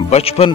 55,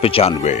95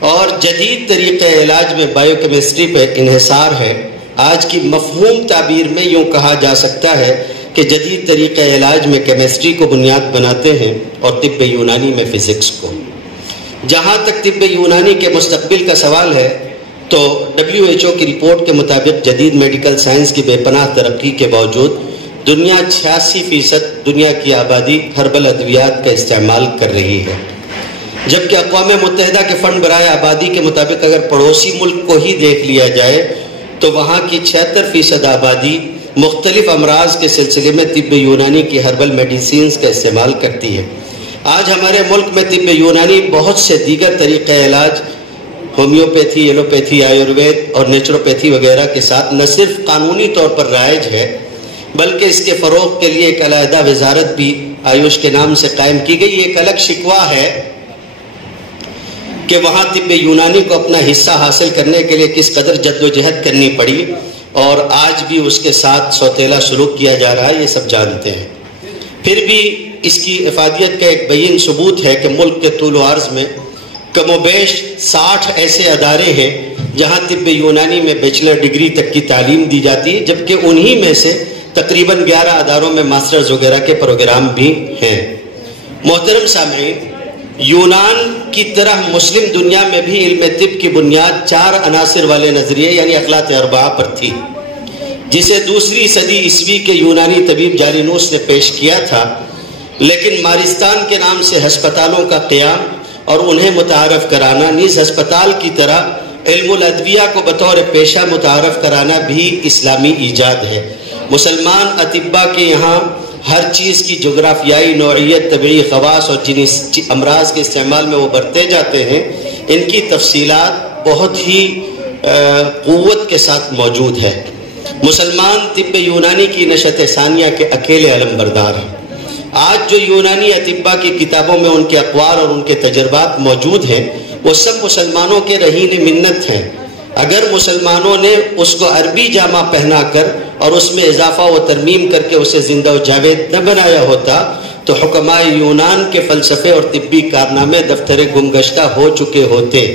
اور جدید طریقہ علاج میں بائیو کیمسٹری پہ انحصار ہے۔ آج کی مفہوم تعبیر میں یوں کہا جا سکتا ہے کہ جدید طریقہ علاج میں کیمسٹری کو بنیاد بناتے ہیں اور طب یونانی میں فزکس کو۔ جہاں تک طب یونانی کے مستقبل کا سوال ہے تو WHO کی رپورٹ کے مطابق جدید میڈیکل سائنس کی بے پناہ ترقی کے باوجود دنیا 86% دنیا کی آبادی ہربل ادویات کا استعمال کر رہی ہے، جبکہ اقوام متحدہ کے فنڈ برائے آبادی کے مطابق اگر پڑوسی ملک کو ہی دیکھ لیا جائے تو وہاں کی 76% آبادی مختلف امراض کے سلسلے میں طب یونانی کی ہربل میڈیسینز کا استعمال کرتی ہے۔ آج ہمارے ملک میں طب یونانی بہت سے دیگر طریقہ علاج ہومیوپیتھی، ایلوپیتھی، آیوروید اور نیچروپیتھی وغیرہ کے ساتھ نہ صرف قانونی طور پر رائج ہے بلکہ اس کے فروغ کے لیے ایک علیحدہ وزارت بھی آیوش کے نام سے قائم کی گئی۔ ایک الگ شکوہ ہے کہ وہاں طب یونانی کو اپنا حصہ حاصل کرنے کے لیے کس قدر جدوجہد کرنی پڑی اور آج بھی اس کے ساتھ سوتیلا سلوک کیا جا رہا ہے، یہ سب جانتے ہیں۔ پھر بھی اس کی افادیت کا ایک بین ثبوت ہے کہ ملک کے طول و عرض میں کم و بیش 60 ایسے ادارے ہیں جہاں طب یونانی میں بیچلر ڈگری تک کی تعلیم دی جاتی ہے، جبکہ انہی میں سے تقریباً 11 اداروں میں ماسٹرز وغیرہ کے پروگرام بھی ہیں۔ محترم سامعین، یونان کی طرح مسلم دنیا میں بھی علم طب کی بنیاد 4 عناصر والے نظریے یعنی اخلاق اربعہ پر تھی، جسے دوسری صدی عیسوی کے یونانی طبیب جالینوس نے پیش کیا تھا، لیکن مارستان کے نام سے ہسپتالوں کا قیام اور انہیں متعارف کرانا، نیز ہسپتال کی طرح علم الادویہ کو بطور پیشہ متعارف کرانا بھی اسلامی ایجاد ہے۔ مسلمان اطباء کے یہاں ہر چیز کی جغرافیائی نوعیت، طبعی خواص اور جن امراض کے استعمال میں وہ برتے جاتے ہیں، ان کی تفصیلات بہت ہی قوت کے ساتھ موجود ہے۔ مسلمان طب یونانی کی نشت ثانیہ کے اکیلے علم بردار ہیں۔ آج جو یونانی اطباء کی کتابوں میں ان کے اقوال اور ان کے تجربات موجود ہیں وہ سب مسلمانوں کے رہین منت ہیں۔ اگر مسلمانوں نے اس کو عربی جامہ پہنا کر اور اس میں اضافہ و ترمیم کر کے اسے زندہ و جاوید نہ بنایا ہوتا تو حکماء یونان کے فلسفے اور طبی کارنامے دفتر گمگشتہ ہو چکے ہوتے۔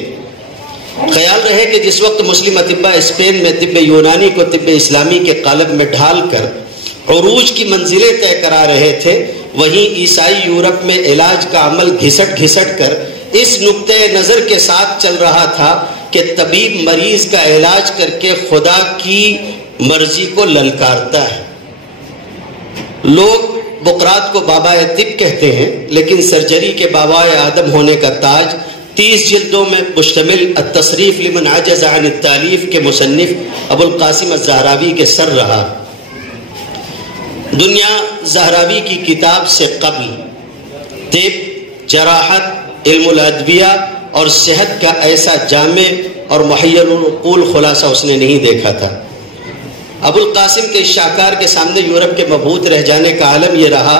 خیال رہے کہ جس وقت مسلم اطباء اسپین میں طب یونانی کو طب اسلامی کے قالب میں ڈھال کر عروج کی منزلیں طے کرا رہے تھے، وہیں عیسائی یورپ میں علاج کا عمل گھسٹ گھسٹ کر اس نقطۂ نظر کے ساتھ چل رہا تھا کہ طبیب مریض کا علاج کر کے خدا کی مرضی کو للکارتا ہے۔ لوگ بقراط کو بابا طب کہتے ہیں، لیکن سرجری کے بابا آدم ہونے کا تاج 30 جلدوں میں مشتمل التصریف لمن عجز عن التالیف کے مصنف ابو القاسم الزہراوی کے سر رہا۔ دنیا زہراوی کی کتاب سے قبل طب، جراحت، علم الادویہ اور صحت کا ایسا جامع اور محیر العقول خلاصہ اس نے نہیں دیکھا تھا۔ ابو القاسم کے شاہکار کے سامنے یورپ کے مبہوت رہ جانے کا عالم یہ رہا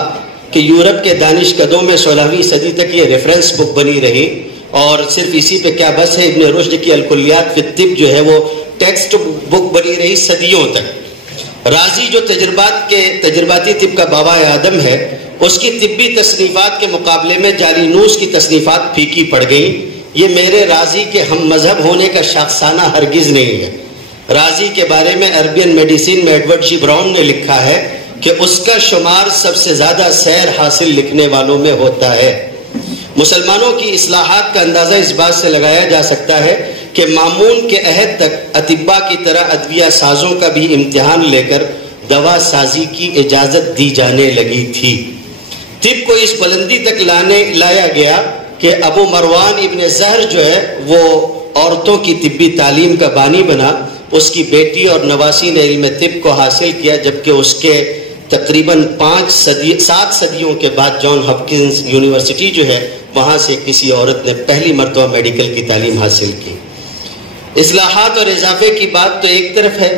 کہ یورپ کے دانش کدوں میں 16ویں صدی تک یہ ریفرنس بک بنی رہی، اور صرف اسی پہ کیا بس ہے، ابن رشد کی الکلیات فی الطب جو ہے وہ ٹیکسٹ بک بنی رہی صدیوں تک۔ رازی جو تجرباتی طب کا بابا آدم ہے، اس کی طبی تصنیفات کے مقابلے میں جالینوس کی تصنیفات پھیکی پڑ گئیں۔ یہ میرے رازی کے ہم مذہب ہونے کا شاخسانہ ہرگز نہیں ہے۔ رازی کے بارے میں عربین میڈیسین میں ایڈورڈ جی براؤن نے لکھا ہے کہ اس کا شمار سب سے زیادہ سیر حاصل لکھنے والوں میں ہوتا ہے۔ مسلمانوں کی اصلاحات کا اندازہ اس بات سے لگایا جا سکتا ہے کہ مامون کے عہد تک اطباء کی طرح ادویہ سازوں کا بھی امتحان لے کر دوا سازی کی اجازت دی جانے لگی تھی۔ طب کو اس بلندی تک لایا گیا کہ ابو مروان ابن زہر جو ہے وہ عورتوں کی طبی تعلیم کا بانی بنا۔ اس کی بیٹی اور نواسی نے علم طب کو حاصل کیا، جبکہ اس کے تقریباً 7 صدیوں کے بعد جان ہاپکنز یونیورسٹی جو ہے وہاں سے کسی عورت نے پہلی مرتبہ میڈیکل کی تعلیم حاصل کی۔ اصلاحات اور اضافے کی بات تو ایک طرف ہے،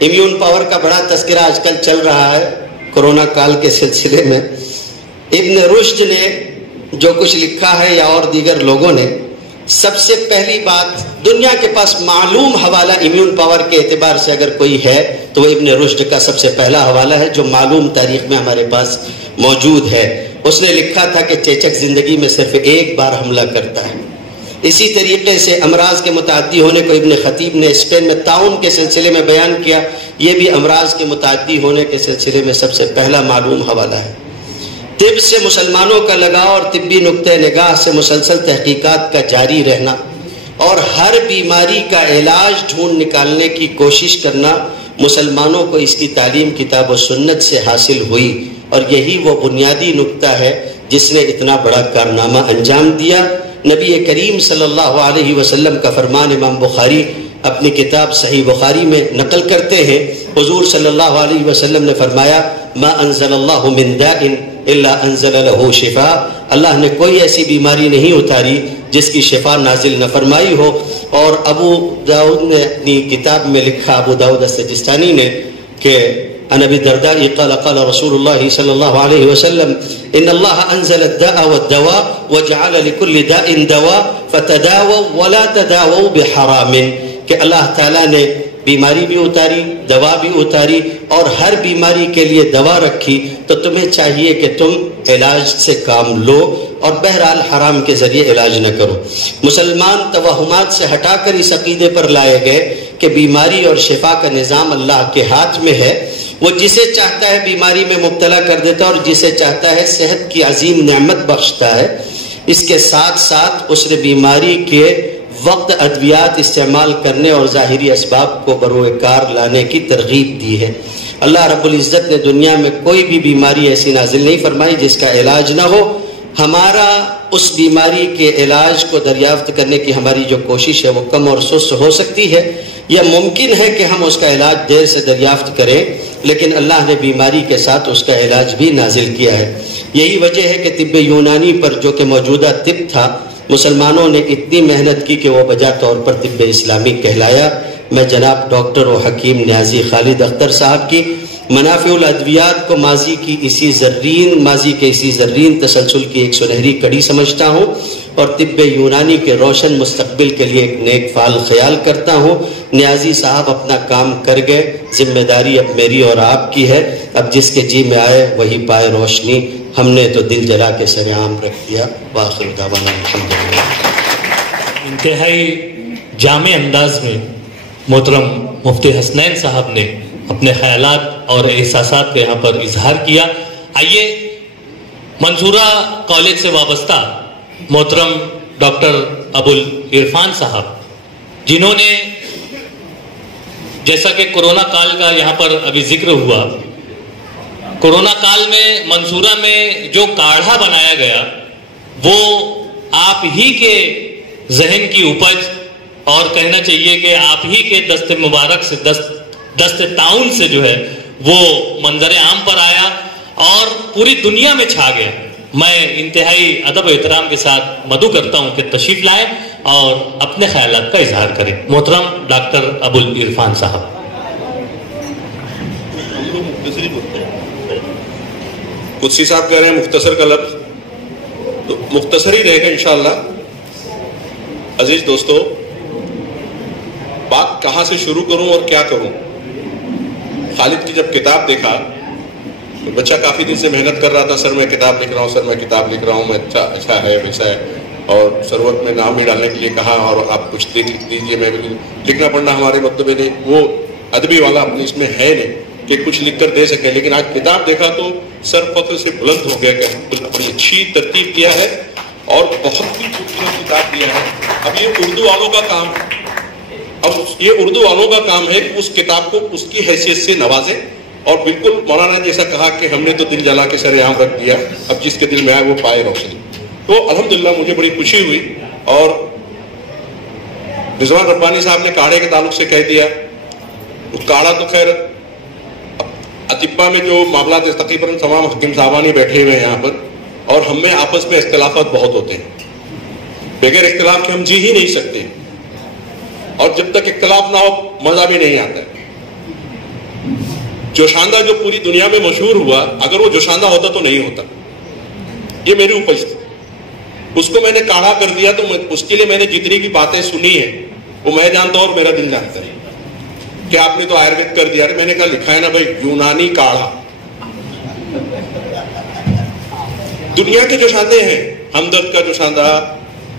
امیون پاور کا بڑا تذکرہ آج کل چل رہا ہے کورونا کال کے سلسلے میں۔ ابن رشد نے جو کچھ لکھا ہے یا اور دیگر لوگوں نے، سب سے پہلی بات دنیا کے پاس معلوم حوالہ امیون پاور کے اعتبار سے اگر کوئی ہے تو وہ ابن رشد کا سب سے پہلا حوالہ ہے جو معلوم تاریخ میں ہمارے پاس موجود ہے۔ اس نے لکھا تھا کہ چیچک زندگی میں صرف ایک بار حملہ کرتا ہے اسی طریقے سے امراض کے متعدی ہونے کو ابن خطیب نے اسپین میں طاعون کے سلسلے میں بیان کیا. یہ بھی امراض کے متعدی ہونے کے سلسلے میں سب سے پہلا معلوم حوالہ ہے. طب سے مسلمانوں کا لگاؤ اور طبی نقطۂ نگاہ سے مسلسل تحقیقات کا جاری رہنا اور ہر بیماری کا علاج ڈھونڈ نکالنے کی کوشش کرنا مسلمانوں کو اس کی تعلیم کتاب و سنت سے حاصل ہوئی، اور یہی وہ بنیادی نقطہ ہے جس نے اتنا بڑا کارنامہ انجام دیا. نبی کریم صلی اللہ علیہ وسلم کا فرمان امام بخاری اپنی کتاب صحیح بخاری میں نقل کرتے ہیں. حضور صلی اللہ علیہ وسلم نے فرمایا ما انزل اللہ من داء الا انزل له شفاء. اللہ نے کوئی ایسی بیماری نہیں اتاری جس کی شفا نازل نہ فرمائی ہو. اور ابو داؤد نے اپنی کتاب میں لکھا، ابو داؤد السجستانی نے، کہ عن ابی الدرداء قال قال رسول اللہ صلی اللہ علیہ وسلم ان اللہ انزل الداء والدواء وجعل لكل داء دواء فتداووا ولا تداووا بحرام. کہ اللہ تعالیٰ نے بیماری بھی اتاری، دوا بھی اتاری، اور ہر بیماری کے لیے دوا رکھی، تو تمہیں چاہیے کہ تم علاج سے کام لو اور بہرحال حرام کے ذریعے علاج نہ کرو. مسلمان توہمات سے ہٹا کر اس عقیدے پر لائے گئے کہ بیماری اور شفا کا نظام اللہ کے ہاتھ میں ہے. وہ جسے چاہتا ہے بیماری میں مبتلا کر دیتا ہے اور جسے چاہتا ہے صحت کی عظیم نعمت بخشتا ہے. اس کے ساتھ ساتھ اس نے بیماری کے وقت ادویات استعمال کرنے اور ظاہری اسباب کو بروئے کار لانے کی ترغیب دی ہے. اللہ رب العزت نے دنیا میں کوئی بھی بیماری ایسی نازل نہیں فرمائی جس کا علاج نہ ہو. ہمارا اس بیماری کے علاج کو دریافت کرنے کی ہماری جو کوشش ہے وہ کم اور سست ہو سکتی ہے، یا ممکن ہے کہ ہم اس کا علاج دیر سے دریافت کریں، لیکن اللہ نے بیماری کے ساتھ اس کا علاج بھی نازل کیا ہے. یہی وجہ ہے کہ طب یونانی پر جو کہ موجودہ طب تھا، مسلمانوں نے اتنی محنت کی کہ وہ بجا طور پر طب اسلامی کہلایا. میں جناب ڈاکٹر و حکیم نیازی خالد اختر صاحب کی منافع الادویات کو ماضی کے اسی زرین تسلسل کی ایک سنہری کڑی سمجھتا ہوں، اور طب یونانی کے روشن مستقبل کے لیے ایک نیک فعال خیال کرتا ہوں. نیازی صاحب اپنا کام کر گئے، ذمہ داری اب میری اور آپ کی ہے. اب جس کے جی میں آئے وہی پائے روشنی. ہم نے تو دل جلا کے سر عام رکھ دیا. وآخر دعوانا الحمدللہ. انتہائی جامع انداز میں محترم مفتی حسنین صاحب نے اپنے خیالات اور احساسات کا یہاں پر اظہار کیا. آئیے منصورہ کالج سے وابستہ محترم ڈاکٹر ابوالعرفان صاحب، جنہوں نے جیسا کہ کورونا کال کا یہاں پر ابھی ذکر ہوا، کورونا کال میں منصورہ میں جو کاڑھا بنایا گیا وہ آپ ہی کے ذہن کی اپج، اور کہنا چاہیے کہ آپ ہی کے دست مبارک سے دست تعاون سے جو ہے وہ منظر عام پر آیا اور پوری دنیا میں چھا گیا. میں انتہائی ادب و احترام کے ساتھ مدعو کرتا ہوں کہ تشریف لائیں اور اپنے خیالات کا اظہار کریں. محترم ڈاکٹر ابوالعرفان صاحب. قدسی صاحب کہہ رہے ہیں مختصر کا لفظ، تو مختصر ہی رہے گا انشاءاللہ. عزیز دوستو، بات کہاں سے شروع کروں اور کیا کروں؟ خالد کی جب کتاب دیکھا تو بچہ کافی دن سے محنت کر رہا تھا، سر میں کتاب لکھ رہا ہوں، سر میں کتاب لکھ رہا ہوں، میں اچھا ہے ویسا ہے، اور سروت میں نام بھی ڈالنے کے لیے کہا اور آپ کچھ لکھ دیجیے. میں لکھنا پڑھنا ہمارے مطلب نہیں، وہ ادبی والا اپنی اس میں ہے نہیں کہ کچھ لکھ کر دے سکے. لیکن آج کتاب دیکھا تو سر فخر سے بلند ہو گیا کہ بڑی اچھی ترتیب دیا ہے اور بہت ہی خوبصورت کتاب دیا ہے. اب یہ اردو والوں کا کام ہے، کہ اس کتاب کو اس کی حیثیت سے نوازے. اور بالکل مولانا نے جیسا کہا کہ ہم نے تو دل جلا کے سر عام رکھ دیا، اب جس کے دل میں آئے وہ پائے روشنی. تو الحمدللہ مجھے بڑی خوشی ہوئی. اور رضوان ربانی صاحب نے کاڑھے کے تعلق سے کہہ دیا. کاڑھا تو خیر اطباء میں جو معاملات تقریباً تمام حکیم صاحبان ہی بیٹھے ہوئے ہیں یہاں پر، اور ہم میں آپس میں اختلافات بہت ہوتے ہیں. بغیر اختلاف کے ہم جی ہی نہیں سکتے، اور جب تک اختلاف نہ ہو مزہ بھی نہیں آتا ہے. جوشاندہ جو پوری دنیا میں مشہور ہوا، اگر وہ جوشاندہ ہوتا تو نہیں ہوتا. یہ میری اپج تھی، اس کو میں نے کاڑھا کر دیا. تو اس کے لیے میں نے جتنی بھی باتیں سنی ہیں وہ میں جانتا ہوں اور میرا دل جانتا ہے کہ آپ نے تو آیوروید کر دیا. میں نے کہا لکھا ہے نا بھائی یونانی کاڑھا. دنیا کے جوشاندے ہیں، ہمدرد کا جوشاندہ،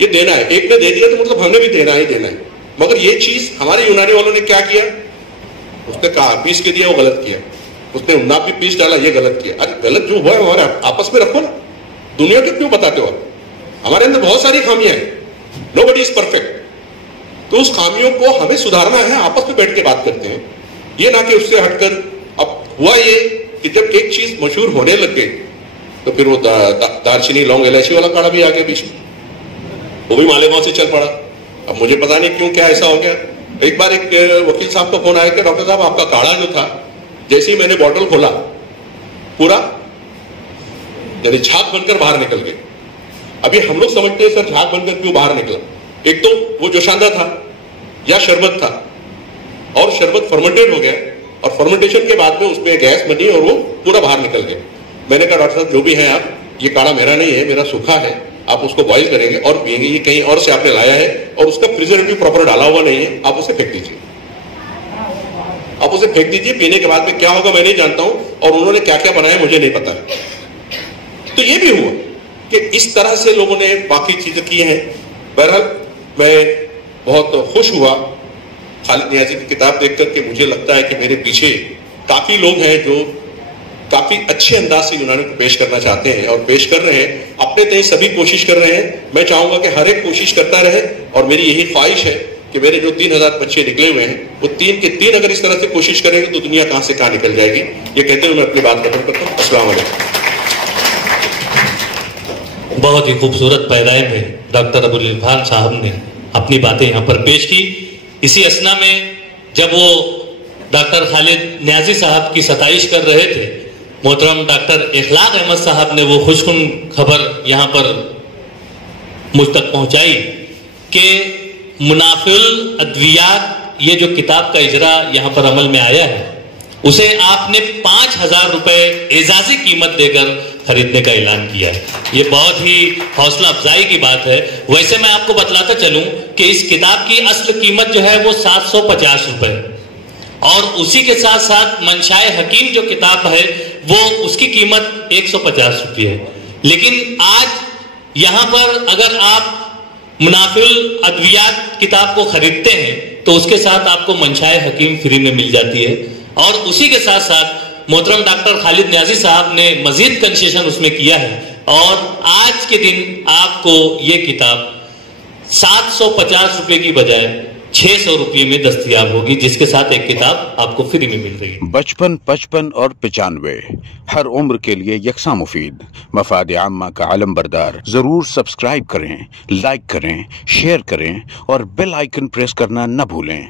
یہ دینا ہے. ایک نے دے دیا تو مطلب ہمیں بھی دینا ہی دینا ہے. مگر یہ چیز ہمارے یونانی والوں نے کیا کیا, اس نے کہا پیس کے دیا, وہ غلط کیا. اس نے نہ بھی پیس ڈالا, یہ غلط کیا. ارے غلط جو ہوا ہے ہمارے آپس میں رکھو نا, دنیا کے کیوں بتاتے ہو آپ؟ ہمارے اندر بہت ساری خامیاں ہیں, نو بڈی از پرفیکٹ. تو اس خامیوں کو ہمیں سدھارنا ہے, آپس میں بیٹھ کے بات کرتے ہیں, یہ نہ کہ اس سے ہٹ کر. اب ہوا یہ کہ جب ایک چیز مشہور ہونے لگ گئی تو پھر وہ دارچینی لونگ الائچی والا کاڑا بھی آ گیا بیچ میں, وہ بھی مالیگاؤں سے چل پڑا. اب مجھے پتا نہیں کیوں کیا ایسا ہو گیا. ایک بار ایک وکیل صاحب کا فون آیا کہ ڈاکٹر صاحب آپ کا کاڑا جو تھا, جیسے ہی میں نے بوٹل کھولا پورا یعنی جھاگ بن کر باہر نکل گئے. ابھی ہم لوگ سمجھتے ہیں سر جھاگ بن کر کیوں باہر نکلا, ایک تو وہ جوشاندہ تھا یا شربت تھا, اور شربت فرمنٹیڈ ہو گیا, اور فرمنٹیشن کے بعد میں اس میں گیس بنی اور وہ پورا باہر نکل گیا. میں نے کہا ڈاکٹر صاحب جو بھی ہیں آپ, یہ کاڑا میرا نہیں ہے, میرا سوکھا ہے, آپ اس کو بوائل کریں گے اور پئیں گے, یہ کہیں اور سے آپ نے لایا ہے اور اس کا پریزرویٹو پراپر ڈالا ہوا نہیں ہے, آپ اسے پھینک دیجیے. آپ اسے پھینک دیجیے, پینے کے بعد میں کیا ہوگا میں نہیں جانتا ہوں, اور انہوں نے کیا کیا بنایا مجھے نہیں پتا ہے. تو یہ بھی ہوا کہ اس طرح سے لوگوں نے باقی چیزیں کی ہیں. بہرحال میں بہت خوش ہوا خالد نیازی کی کتاب دیکھ کر کہ مجھے لگتا ہے کہ میرے پیچھے کافی لوگ ہیں جو کافی اچھے انداز سے یونانی کو پیش کرنا چاہتے ہیں اور پیش کر رہے ہیں. اپنے تئیں سبھی کوشش کر رہے ہیں. میں چاہوں گا کہ ہر ایک کوشش کرتا رہے, اور میری یہی خواہش ہے کہ میرے جو 3000 بچے نکلے ہوئے ہیں وہ 3 کے 3 اگر اس طرح سے کوشش کریں گے تو دنیا کہاں سے کہاں نکل جائے گی. یہ کہتے ہوئے میں اپنی بات ختم کرتا ہوں. السلام علیکم. بہت ہی خوبصورت پیرائے میں ڈاکٹر ابوالعرفان صاحب نے اپنی باتیں یہاں پر پیش کی. اسی اسنا میں جب وہ ڈاکٹر خالد نیازی صاحب کی ستائش کر رہے تھے, محترم ڈاکٹر اخلاق احمد صاحب نے وہ خوشخن خبر یہاں پر مجھ تک پہنچائی کہ منافع الادویات یہ جو کتاب کا اجرا یہاں پر عمل میں آیا ہے, اسے آپ نے 5000 روپے اعزازی قیمت دے کر خریدنے کا اعلان کیا ہے. یہ بہت ہی حوصلہ افزائی کی بات ہے. ویسے میں آپ کو بتلاتا چلوں کہ اس کتاب کی اصل قیمت جو ہے وہ 750 روپے, اور اسی کے ساتھ ساتھ منشائے حکیم جو کتاب ہے وہ اس کی قیمت 150 روپے ہے. لیکن آج یہاں پر اگر آپ منافع الادویات کتاب کو خریدتے ہیں تو اس کے ساتھ آپ کو منشائے حکیم فری میں مل جاتی ہے, اور اسی کے ساتھ ساتھ محترم ڈاکٹر خالد نیازی صاحب نے مزید کنسیشن اس میں کیا ہے, اور آج کے دن آپ کو یہ کتاب 750 روپے کی بجائے 600 روپے میں دستیاب ہوگی, جس کے ساتھ ایک کتاب آپ کو فری میں مل رہی ہے. 55, 55 اور 95 ہر عمر کے لیے یکساں مفید. مفاد عامہ کا علم بردار. ضرور سبسکرائب کریں, لائک کریں, شیئر کریں اور بیل آئیکن پریس کرنا نہ بھولیں.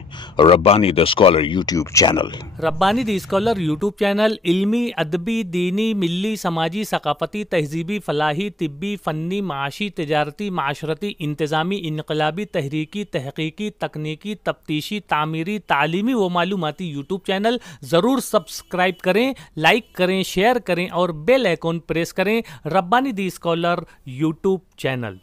ربانی دی اسکالر یوٹیوب چینل. ربانی دی اسکالر یوٹیوب چینل علمی, ادبی, دینی, ملی, سماجی, ثقافتی, تہذیبی, فلاحی, طبی, فنی, معاشی, تجارتی, معاشرتی, انتظامی, انقلابی, تحریکی, تحقیقی, تکنیکی, تفتیشی, تعمیری, تعلیمی و معلوماتی یوٹیوب چینل. ضرور سبسکرائب کریں, لائک کریں, شیئر کریں اور بیل آئیکن پریس کریں. ربانی دی اسکالر یوٹیوب چینل.